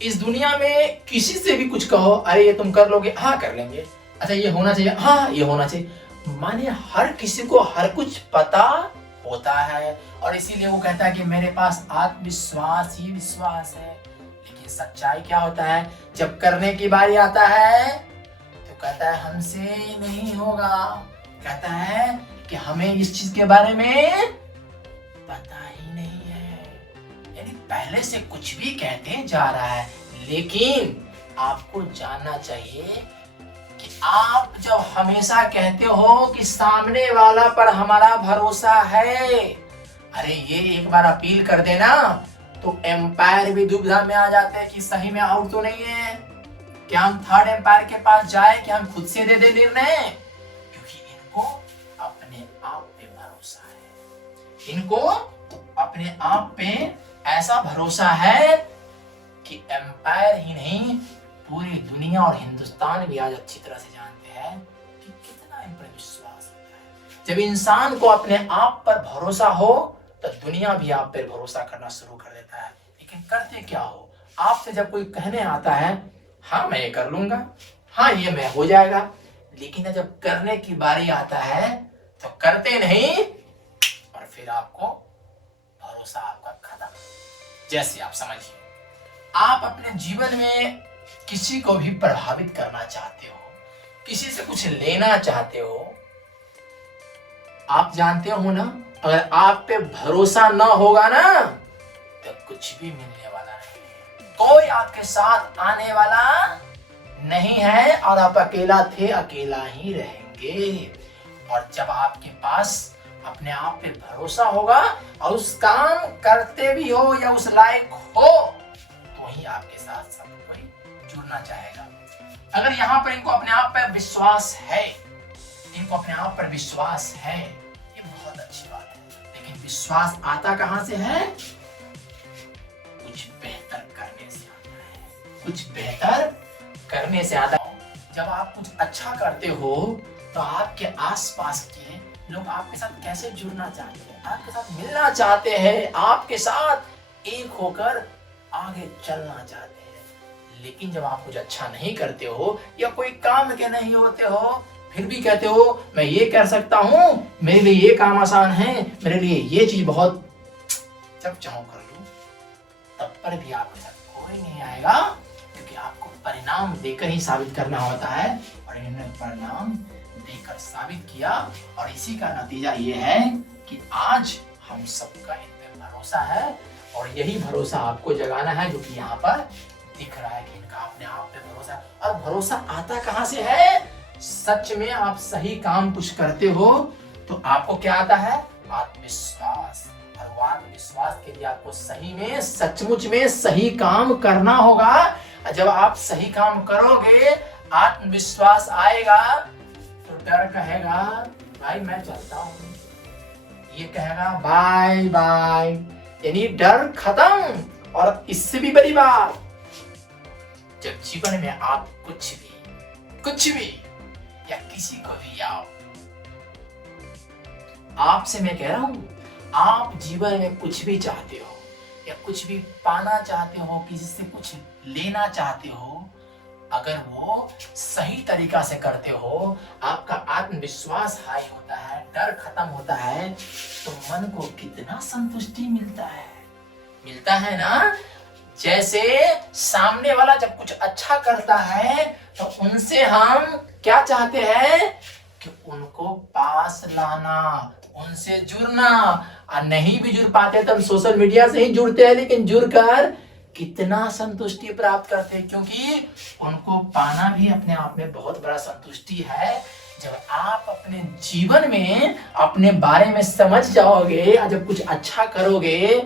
इस दुनिया में किसी से भी कुछ कहो, अरे ये तुम कर लोगे, हाँ कर लेंगे, अच्छा ये होना चाहिए, हाँ ये होना चाहिए। माने हर किसी को हर कुछ पता होता है, और इसीलिए वो कहता है कि मेरे पास आत्मविश्वास ही विश्वास है। लेकिन सच्चाई क्या होता है, जब करने की बारी आता है तो कहता है हमसे नहीं होगा, कहता है कि हमें इस चीज के बारे में पता ही नहीं है। यानी पहले से कुछ भी कहते जा रहा है, लेकिन आपको जानना चाहिए कि आप जब हमेशा कहते हो कि सामने वाला पर हमारा भरोसा है, अरे ये एक बार अपील कर देना तो एम्पायर भी दुविधा में आ जाते हैं कि सही में आउट तो नहीं है, क्या हम थर्ड एम्पायर के पास जाए कि हम खुद से दे दे निर्णय, क्योंकि इनको अपने आप पे भरोसा है, इनको अपने आप पे ऐसा भरोसा है कि एम्पायर ही नहीं पूरी दुनिया और हिंदुस्तान भी आज अच्छी तरह से जानते हैं कि कितना इन पर विश्वास होता है। जब इंसान को अपने आप पर भरोसा हो तो दुनिया भी आप पर भरोसा करना शुरू कर देता है। लेकिन करते क्या हो, आपसे जब कोई कहने आता है हाँ मैं ये कर लूंगा, हाँ ये मैं हो जाएगा, लेकिन जब करने की बारी आता है तो करते नहीं, और फिर आपको भरोसा आपका खत्म। जैसे आप समझिए, आप अपने जीवन में किसी को भी प्रभावित करना चाहते हो, किसी से कुछ लेना चाहते हो, आप जानते हो ना अगर आप पे भरोसा ना होगा ना तो कुछ भी मिलने वाला नहीं है, कोई आपके साथ आने वाला नहीं है, और आप अकेला थे अकेला ही रहेंगे। और जब आपके पास अपने आप पे भरोसा होगा और उस काम करते भी हो या उस लायक हो तो ही आपके साथ सब कोई जुड़ना चाहेगा। अगर यहाँ पर इनको अपने आप पर विश्वास है, इनको अपने आप पर विश्वास है, ये बहुत अच्छी बात है, लेकिन विश्वास आता कहां से है, कुछ बेहतर करने से आता है, कुछ बेहतर करने से आता है। जब आप कुछ अच्छा करते हो तो आपके आसपास के लोग आपके साथ कैसे जुड़ना चाहते हैं, आपके साथ मिलना चाहते हैं, आपके साथ एक होकर आगे चलना चाहते हैं। लेकिन जब आप कुछ अच्छा नहीं करते हो या कोई काम के नहीं होते हो, फिर भी कहते हो मैं ये कर सकता हूं, मेरे लिए ये काम आसान है, मेरे लिए ये चीज बहुत, जब चाहो कर लो, तब पर भी आपके साथ कोई नहीं आएगा, क्योंकि आपको परिणाम देकर ही साबित करना होता है। और इन्होंने परिणाम देकर साबित किया, और इसी का नतीजा ये है कि आज हम सबका इन पे भरोसा है, और यही भरोसा आपको जगाना है, जो कि यहाँ पर दिख रहा है कि इनका अपने आप पे भरोसा है। और भरोसा आता कहां से है, सच में आप सही काम कुछ करते हो तो आपको क्या आता है, आत्मविश्वास। और वो आत्मविश्वास के लिए आपको सही में सचमुच में सही काम करना होगा। जब आप सही काम करोगे आत्मविश्वास आएगा, तो डर कहेगा भाई मैं चलता हूं, ये कहेगा बाय बाय, यानी डर खत्म। और इससे भी बड़ी बात, जब जीवन में आप कुछ भी या किसी को भी आओ, आपसे मैं कह रहा हूं, आप जीवन में कुछ भी चाहते हो या कुछ भी पाना चाहते हो, किसी से कुछ लेना चाहते हो, अगर वो सही तरीका से करते हो, आपका आत्मविश्वास हाई होता है, डर खत्म होता है, तो मन को कितना संतुष्टि मिलता है ना। जैसे सामने वाला जब कुछ अच्छा करता है तो उनसे हम क्या चाहते हैं कि उनको पास लाना, उनसे जुड़ना। और नहीं भी जुड़ पाते तो हम सोशल मीडिया से ही जुड़ते हैं, लेकिन जुड़कर कितना संतुष्टि प्राप्त करते हैं, क्योंकि उनको पाना भी अपने आप में बहुत बड़ा संतुष्टि है। जब आप अपने जीवन में अपने बारे में समझ जाओगे और जब कुछ अच्छा करोगे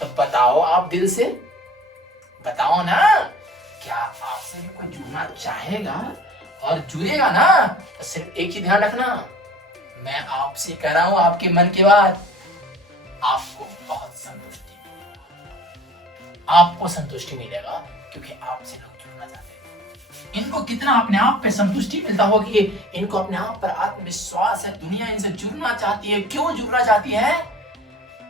तो बताओ, आप दिल से बताओ ना, क्या आपसे भी कोई जुड़ना चाहेगा? और जुड़ेगा ना तो सिर्फ एक चीज ध्यान रखना, मैं आपसे कह रहा हूं आपके मन की बात, आपको बहुत संतुष्टि मिलेगा, आपको संतुष्टि मिलेगा, क्योंकि आपसे लोग जुड़ना चाहते हैं। इनको कितना अपने आप पे संतुष्टि मिलता होगा कि इनको अपने आप पर आत्मविश्वास है, दुनिया इनसे जुड़ना चाहती है। क्यों जुड़ना चाहती है?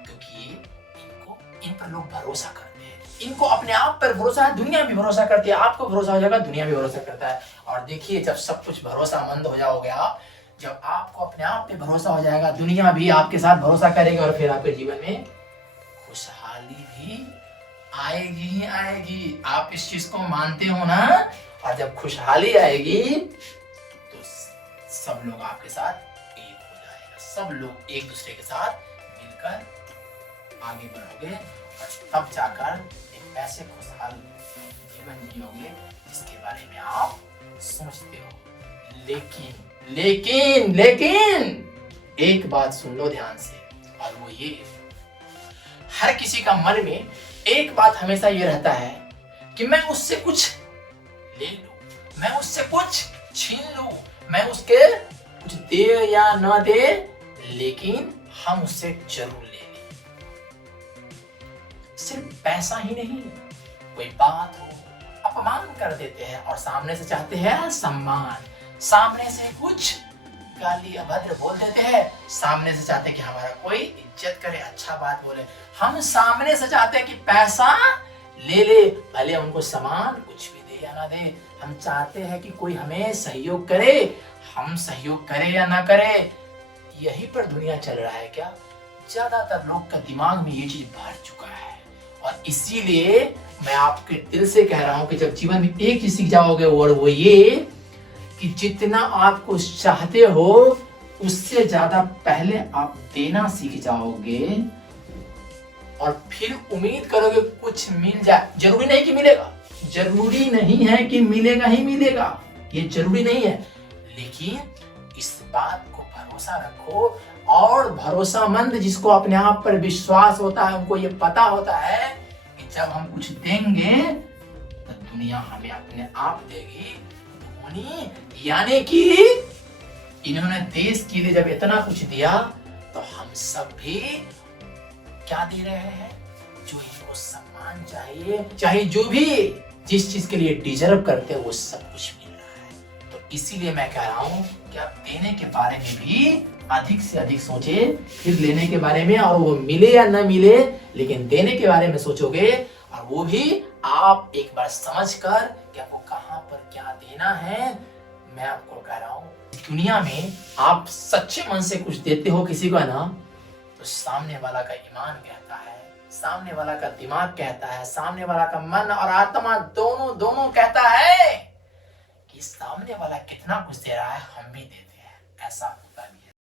क्योंकि इनको इन पर लोग भरोसा करते हैं, इनको अपने आप पर भरोसा है, दुनिया भी भरोसा करती है। आपको भरोसा हो जाएगा, दुनिया भी भरोसा करता है। और देखिए जब सब कुछ भरोसामंद हो जाओगे आप, जब आपको अपने आप पे भरोसा हो जाएगा, दुनिया भी आपके साथ भरोसा करेगी और फिर आपके जीवन में खुशहाली भी आएगी ही आएगी। आप इस चीज को मानते हो ना? और जब खुशहाली आएगी तो सब लोग आपके साथ एक हो जाएगा, सब लोग एक दूसरे के साथ मिलकर आगे बढ़ोगे और तब जाकर एक ऐसे खुशहाल जीवन जियोगे जिसके बारे में आप सोचते हो। लेकिन लेकिन लेकिन एक बात सुन लो ध्यान से, और वो ये, हर किसी का मन में एक बात हमेशा ये रहता है कि मैं उससे कुछ ले लूं, मैं उससे कुछ छीन लूं, मैं उसके कुछ दे या ना दे, लेकिन हम उससे जरूर ले लें। सिर्फ पैसा ही नहीं, कोई बात हो, अपमान कर देते हैं और सामने से चाहते हैं सम्मान, सामने से कुछ गाली अभद्र बोल देते हैं, सामने से चाहते हैं कि हमारा कोई इज्जत करे, अच्छा बात बोले। हम सामने से चाहते हैं कि पैसा ले ले, भले उनको सामान कुछ भी दे या ना दे। हम चाहते हैं कि कोई हमें सहयोग करे, हम सहयोग करें या ना करें। यही पर दुनिया चल रहा है क्या? ज्यादातर लोग का दिमाग में ये चीज भर चुका है। और इसीलिए मैं आपके दिल से कह रहा हूं कि जब जीवन में एक चीज सीख जाओगे और वो ये कि जितना आपको चाहते हो उससे ज्यादा पहले आप देना सीख जाओगे और फिर उम्मीद करोगे कुछ मिल जाए। जरूरी नहीं कि मिलेगा, जरूरी नहीं है कि मिलेगा ही मिलेगा, ये जरूरी नहीं है, लेकिन इस बात को भरोसा रखो। और भरोसामंद जिसको अपने आप पर विश्वास होता है, उनको ये पता होता है कि जब हम कुछ देंगे तो दुनिया हमें अपने आप देगी। यानी कि इन्होंने देश के लिए जब इतना कुछ दिया तो हम सब भी क्या दे रहे हैं? जो इनको सम्मान चाहिए, चाहे जो भी जिस चीज के लिए डिजर्व करते हैं वो सब कुछ मिल रहा है। तो इसीलिए मैं कह रहा हूं कि आप देने के बारे में भी अधिक से अधिक सोचे, फिर लेने के बारे में, और वो मिले या ना मिले, लेकिन देने के बारे में सोचोगे, और वो भी आप एक बार समझकर कि आपको कहां पर क्या देना है। मैं आपको कह रहा हूं दुनिया में आप सच्चे मन से कुछ देते हो किसी को ना, तो सामने वाला का ईमान कहता है, सामने वाला का दिमाग कहता है, सामने वाला का मन और आत्मा दोनों कहता है कि सामने वाला कितना कुछ दे रहा है, हम भी देते हैं। ऐसा होता है।